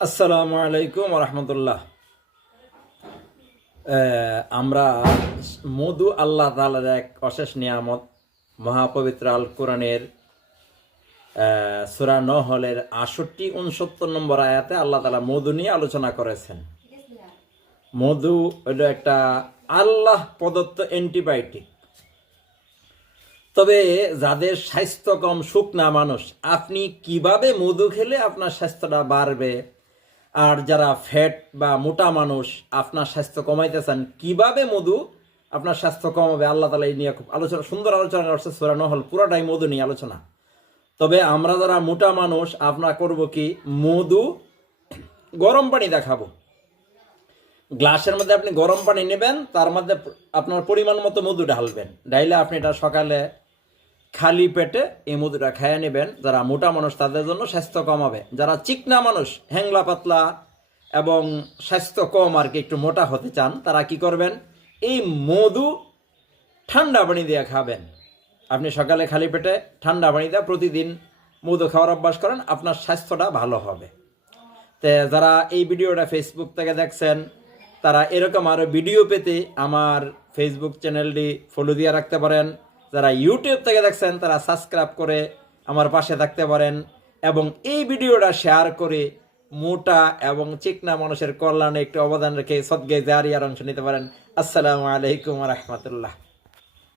আসসালামু আলাইকুম রহমতুল্লাহ। আমরা মধু আল্লাহ তাআলার এক অশেষ নিয়ামত। মহাপবিত্র আল কোরআনের সূরা নহলের ৬৮-৬৯ নম্বর আয়াতে আল্লাহ তাআলা মধু নিয়ে আলোচনা করেছেন। মধু হলো একটা আল্লাহ প্রদত্ত অ্যান্টিবায়োটিক। তবে যাদের স্বাস্থ্য কম, শুকনা মানুষ, আপনি কিভাবে মধু খেলে আপনার স্বাস্থ্যটা বাড়বে, আর যারা ফ্যাট বা মোটা মানুষ, আপনার স্বাস্থ্য কমাইতে চান, কিভাবে মধু আপনার স্বাস্থ্য কমাবে, আল্লাহ তাআলা এই নিয়ে খুব সুন্দর আলোচনা করছে। সূরা নহল পুরোটাই মধু নিয়ে আলোচনা। তবে আমরা যারা মোটা মানুষ, আমরা করব কি, মধু গরম পানি দেখাবো। গ্লাসের মধ্যে আপনি গরম পানি নেবেন, তার মধ্যে আপনার পরিমাণ মতো মধু ঢালবেন। ঢাইলে আপনি এটা সকালে খালি পেটে এই মধুটা খেয়ে নেবেন। যারা মোটা মানুষ তাদের জন্য স্বাস্থ্য কমাবে। যারা চিকনা মানুষ, হ্যাংলা পাতলা এবং স্বাস্থ্য কম আর কি, একটু মোটা হতে চান, তারা কি করবেন, এই মধু ঠান্ডা পানি দিয়ে খাবেন। আপনি সকালে খালি পেটে ঠান্ডা পানি দিয়ে প্রতিদিন মধু খাওয়ার অভ্যাস করেন, আপনার স্বাস্থ্যটা ভালো হবে। তো যারা এই ভিডিওটা ফেসবুক থেকে দেখছেন, তারা এরকম আরও ভিডিও পেতে আমার ফেসবুক চ্যানেলটি ফলো দিয়ে রাখতে পারেন। যারা ইউটিউব থেকে দেখছেন, তারা সাবস্ক্রাইব করে আমার পাশে থাকতে পারেন এবং এই ভিডিওটা শেয়ার করে মোটা এবং চিকনা মানুষের কল্যাণে একটু অবদান রেখে সদকায়ে জারিয়ার অংশ নিতে পারেন। আসসালামু আলাইকুম ওয়া রাহমাতুল্লাহ।